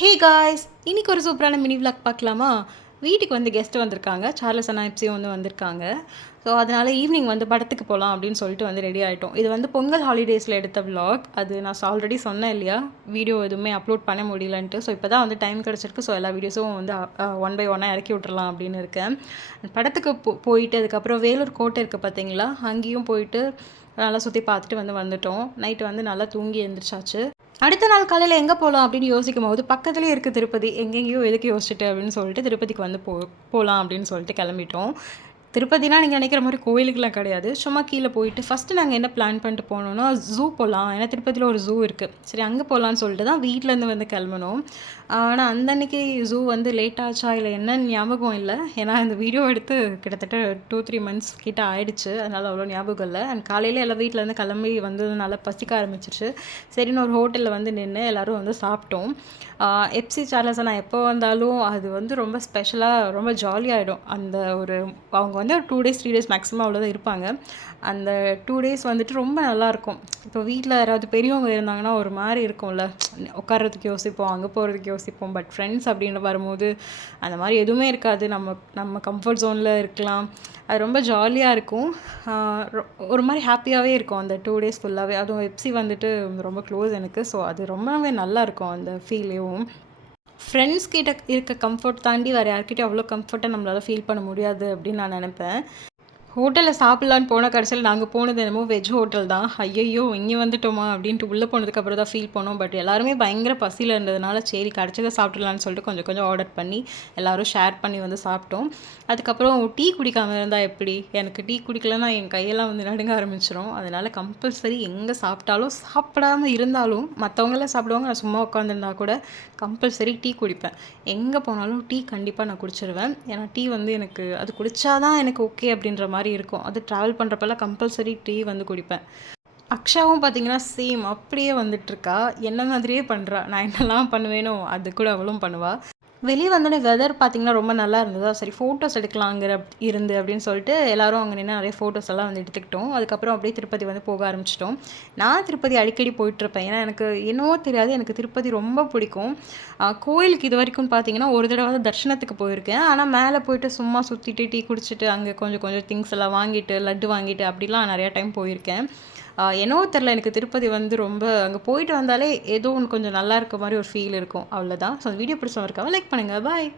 Hey guys, இன்னைக்கு ஒரு சூப்பரான மினி விளாக் பார்க்கலாமா? வீட்டுக்கு வந்து கெஸ்ட் வந்திருக்காங்க. சார்லஸ் அண்ணா எப்சியும் வந்து வந்திருக்காங்க. ஸோ அதனால் ஈவினிங் வந்து படத்துக்கு போகலாம் அப்படின்னு சொல்லிட்டு வந்து ரெடி ஆகிட்டோம். இது வந்து பொங்கல் ஹாலிடேஸில் எடுத்த விளாக். அது நான் ஆல்ரெடி சொன்னேன் இல்லையா, வீடியோ எதுவுமே அப்லோட் பண்ண முடியலன்ட்டு. ஸோ இப்போ தான் வந்து டைம் கிடச்சிருக்கு. ஸோ எல்லா வீடியோஸும் வந்து ஒன் பை ஒன்னாக இறக்கி விட்டுறலாம் அப்படின்னு இருக்கேன். படத்துக்கு போயிட்டு அதுக்கப்புறம் வேலூர் கோட்டை இருக்குது பார்த்தீங்களா, அங்கேயும் போயிட்டு நல்லா சுற்றி பார்த்துட்டு வந்துட்டோம். நைட்டு வந்து நல்லா தூங்கி எழுந்திரிச்சாச்சு. அடுத்த நாள் காலையில் எங்கே போகலாம் அப்படின்னு யோசிக்கும் போது பக்கத்துலேயே இருக்குது திருப்பதி. எங்கெங்கேயோ எதுக்கு யோசிச்சுட்டு அப்படின்னு சொல்லிட்டு திருப்பதிக்கு வந்து போகலாம் அப்படின்னு சொல்லிட்டு கிளம்பிட்டோம். திருப்பதினா நீங்கள் நினைக்கிற மாதிரி கோயிலுக்குலாம் கிடையாது. சும்மா கீழே போயிட்டு ஃபஸ்ட்டு நாங்கள் என்ன பிளான் பண்ணிட்டு போனோம்னா, ஜூ போகலாம். ஏன்னா திருப்பதியில் ஒரு ஜூ இருக்குது. சரி அங்கே போகலான்னு சொல்லிட்டு தான் வீட்டிலேருந்து வந்து கிளம்பணும். ஆனால் அந்த அன்னைக்கு ஜூ வந்து லேட் ஆச்சா இல்லை என்னன்னு ஞாபகம் இல்லை. ஏன்னா இந்த வீடியோ எடுத்து கிட்டத்தட்ட 2-3 மந்த்ஸ் கிட்ட ஆயிடுச்சு. அதனால் அவ்வளோ ஞாபகம் இல்லை. அண்ட் காலையில் எல்லாம் வீட்டிலேருந்து கிளம்பி வந்ததுனால பசிக்க ஆரம்பிச்சிருச்சு. சரின்னு ஒரு ஹோட்டலில் வந்து நின்று எல்லோரும் வந்து சாப்பிட்டோம். எப்சி சார்லஸ் நான் எப்போ வந்தாலும் அது வந்து ரொம்ப ஸ்பெஷலாக ரொம்ப ஜாலியாகிடும். அந்த ஒரு அவங்க வந்து ஒரு 2 டேஸ் 3 டேஸ் மேக்ஸிமம் அவ்வளோதான் இருப்பாங்க. அந்த 2 டேஸ் வந்துட்டு ரொம்ப நல்லாயிருக்கும். இப்போ வீட்டில் யாராவது பெரியவங்க இருந்தாங்கன்னா ஒரு மாதிரி இருக்கும்ல, உட்கார்றதுக்கு யோசிப்போம், அங்கே போகிறதுக்கு யோசிப்போம். பட் ஃப்ரெண்ட்ஸ் அப்படின்னு வரும்போது அந்த மாதிரி எதுவுமே இருக்காது. நம்ம கம்ஃபர்ட் ஜோனில் இருக்கலாம். அது ரொம்ப ஜாலியாக இருக்கும். ஒரு மாதிரி ஹாப்பியாகவே இருக்கும் அந்த 2 டேஸ் ஃபுல்லாகவே. அதுவும் எப்சி வந்துட்டு ரொம்ப க்ளோஸ் எனக்கு. ஸோ அது ரொம்பவே நல்லாயிருக்கும் அந்த ஃபீலேவும். ஃப்ரெண்ட்ஸ் கிட்ட இருக்க கம்ஃபர்ட் தாண்டி வேறு யார்கிட்டயும் அவ்வளோ கம்ஃபர்ட்டாக நம்மளால் ஃபீல் பண்ண முடியாது அப்படின்னு நான் நினப்பேன். ஹோட்டலில் சாப்பிட்லான்னு போன கடைசியில் நாங்கள் போனது என்னமோ வெஜ் ஹோட்டல் தான். ஐயையோ இங்கே வந்துட்டோமா அப்படின்ட்டு உள்ளே போனதுக்கப்புறம் தான் ஃபீல் பண்ணோம். பட் எல்லாருமே பயங்கர பசியில் இருந்ததுனால சரி கிடச்சதை சாப்பிட்லான்னு சொல்லிட்டு கொஞ்சம் கொஞ்சம் ஆர்டர் பண்ணி எல்லோரும் ஷேர் பண்ணி வந்து சாப்பிட்டோம். அதுக்கப்புறம் டீ குடிக்காமல் இருந்தால் எப்படி? எனக்கு டீ குடிக்கலன்னா என் கையெல்லாம் வந்து நடுங்க ஆரம்பிச்சிடும். அதனால் கம்பல்சரி எங்கே சாப்பிட்டாலும் சாப்பிடாமல் இருந்தாலும் மற்றவங்களாம் சாப்பிடுவாங்க, நான் சும்மா உட்காந்துருந்தா கூட கம்பல்சரி டீ குடிப்பேன். எங்கே போனாலும் டீ கண்டிப்பாக நான் குடிச்சிருவேன். ஏன்னா டீ வந்து எனக்கு அது குடித்தாதான் எனக்கு ஓகே அப்படின்ற மாதிரி இருக்கும். அது ட்ராவல் பண்ணுறப்பெல்லாம் கம்பல்சரி டீ வந்து குடிப்பேன். அக்ஷாவும் பார்த்தீங்கன்னா சேம் அப்படியே வந்துட்டுருக்கா. என்ன மாதிரியே பண்ணுறா. நான் என்னெல்லாம் பண்ணுவேனோ அது கூட அவளும் பண்ணுவாள். வெளியே வந்தோடனே வெதர் பார்த்திங்கன்னா ரொம்ப நல்லா இருந்ததா, சரி ஃபோட்டோஸ் எடுக்கலாங்கிற அப்படின்னு சொல்லிட்டு எல்லோரும் அங்கே நின்று நிறைய ஃபோட்டோஸ் எல்லாம் வந்து எடுத்துக்கிட்டோம். அதுக்கப்புறம் அப்படியே திருப்பதி வந்து போக ஆரம்பிச்சிட்டோம். நான் திருப்பதி அடிக்கடி போயிட்டுருப்பேன். ஏன்னா எனக்கு என்னவோ தெரியாது, எனக்கு திருப்பதி ரொம்ப பிடிக்கும். கோயிலுக்கு இது வரைக்கும் பார்த்தீங்கன்னா ஒரு தடவை தர்ஷனத்துக்கு போயிருக்கேன். ஆனால் மேலே போயிட்டு சும்மா சுற்றிட்டு டீ குடிச்சிட்டு அங்கே கொஞ்சம் கொஞ்சம் திங்ஸ் எல்லாம் வாங்கிட்டு லட்டு வாங்கிட்டு அப்படிலாம் நிறையா டைம் போயிருக்கேன். என்னவோ தெரில, எனக்கு திருப்பதி வந்து ரொம்ப அங்கே போயிட்டு வந்தாலே ஏதோ ஒன்று கொஞ்சம் நல்லா இருக்க மாதிரி ஒரு ஃபீல் இருக்கும். அவ்வளோதான். ஸோ அந்த வீடியோ பிடிச்சவங்க இருக்காங்க லைக் பண்ணுங்கள். பாய்.